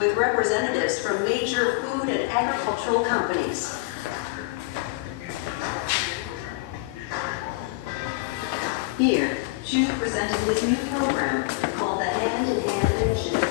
with representatives from major food and agricultural companies. Here, Jude presented his new program called the Hand in Hand Initiative.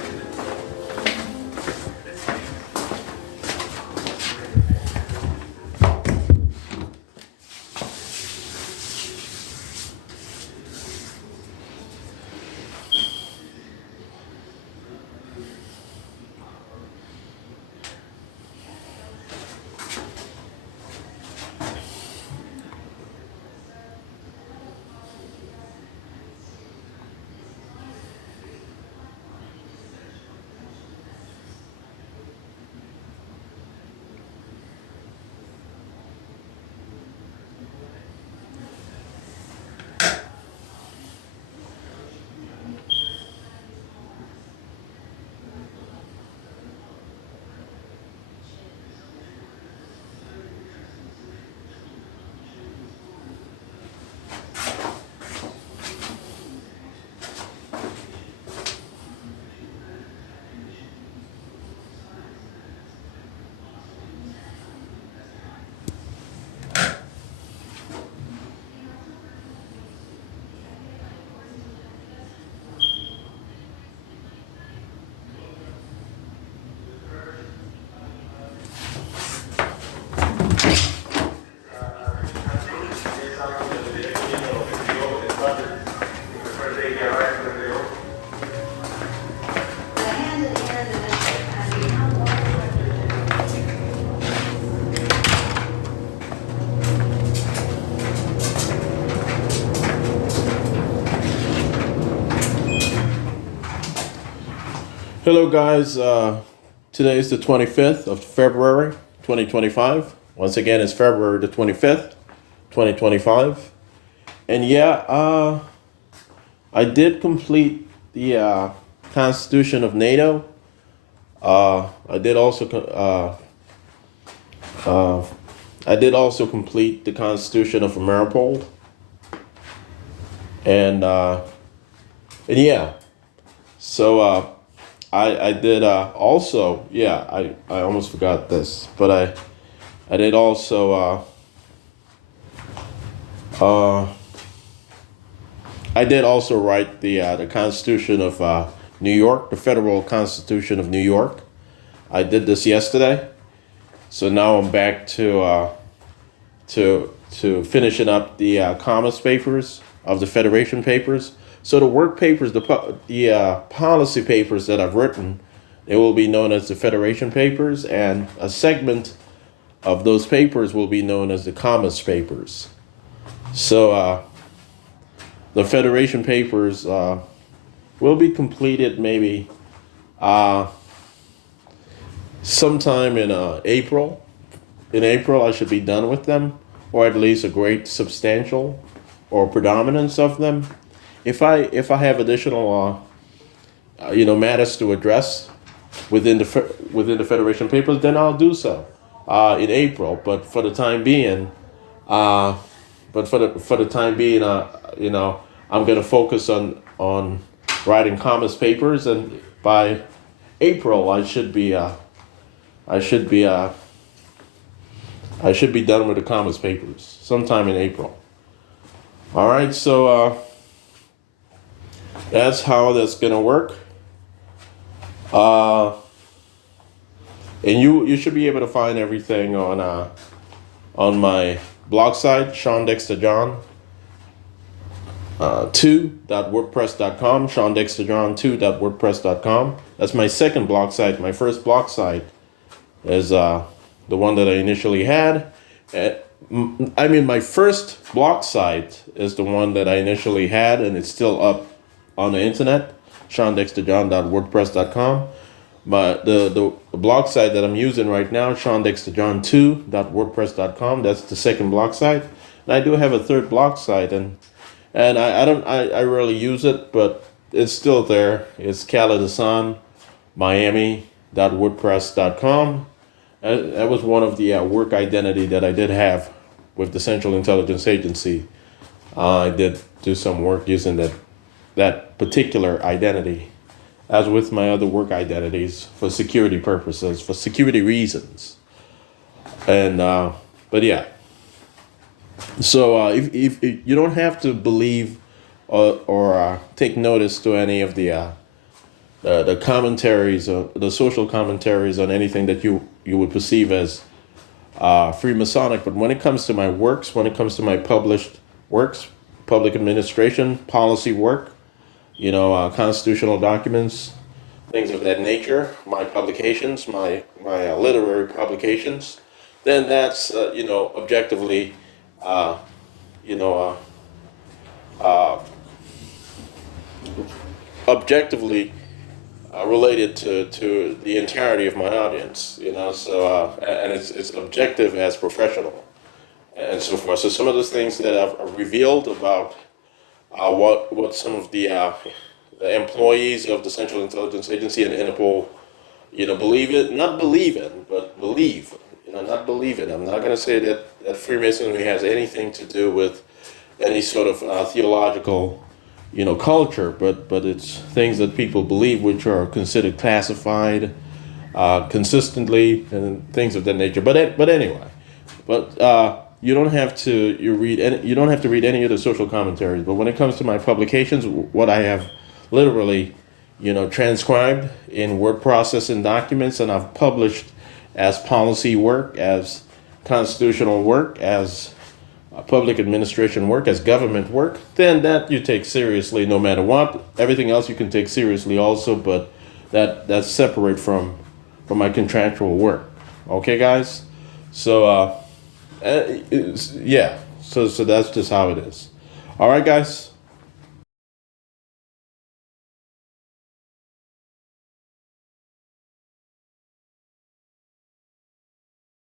Hello guys, today is the 25th of February 2025. Once again, it's February the 25th, 2025. And yeah, I did complete the Constitution of NATO. I did also complete the Constitution of INTERPOL. And yeah, so I did also, yeah, I almost forgot this, but I did also write the Constitution of New York, the Federal Constitution of New York. I did this yesterday, so now I'm back to finishing up the Commerce papers of the Federation papers. So the work papers, the policy papers that I've written, they will be known as the Federation papers, and a segment of those papers will be known as the Commerce papers. So the Federation papers will be completed maybe sometime in April. In April, I should be done with them, or at least a great substantial or predominance of them. If I have additional matters to address within the Federation papers, then I'll do so in April. But for the time being, I'm going to focus on writing Commerce papers, and by April I should be done with the Commerce papers sometime in April. All right, so that's how that's gonna work. And you should be able to find everything on my blog site, Shawn Dexter John 2.wordpress.com, Shawn Dexter John 2.wordpress.com. That's my second blog site. My first blog site is the one that I initially had. My first blog site is the one that I initially had, and it's still up on the internet, ShawnDexterJohn.wordpress.com. But the blog site that I'm using right now, ShawnDexterJohn2.wordpress.com, that's the second blog site. And I do have a third blog site, and I rarely use it, but it's still there. It's CaladasanMiami.wordpress.com. That was one of the work identity that I did have with the Central Intelligence Agency. I did do some work using that particular identity. as with my other work identities, for security purposes, for security reasons. And but yeah, so if you don't have to believe or take notice to any of the commentaries or the social commentaries on anything that you would perceive as Freemasonic. But when it comes to my works, when it comes to my published works, public administration, policy work, constitutional documents, things of that nature, my publications, my literary publications, then that's objectively, you know, objectively related to the entirety of my audience. So and it's objective as professional and so forth. So some of the things that I've revealed about what some of the employees of the Central Intelligence Agency and INTERPOL, not believe in, but believe. Not believe in. I'm not going to say that Freemasonry has anything to do with any sort of theological, culture, but it's things that people believe, which are considered classified consistently and things of that nature. But anyway, you don't have to you don't have to read any of the social commentaries. But when it comes to my publications, what I have literally, transcribed in word processing documents, and I've published as policy work, as constitutional work, as public administration work, as government work, then that you take seriously no matter what. Everything else you can take seriously also, but that's separate from my contractual work. Okay, guys? So, yeah. So that's just how it is. All right, guys?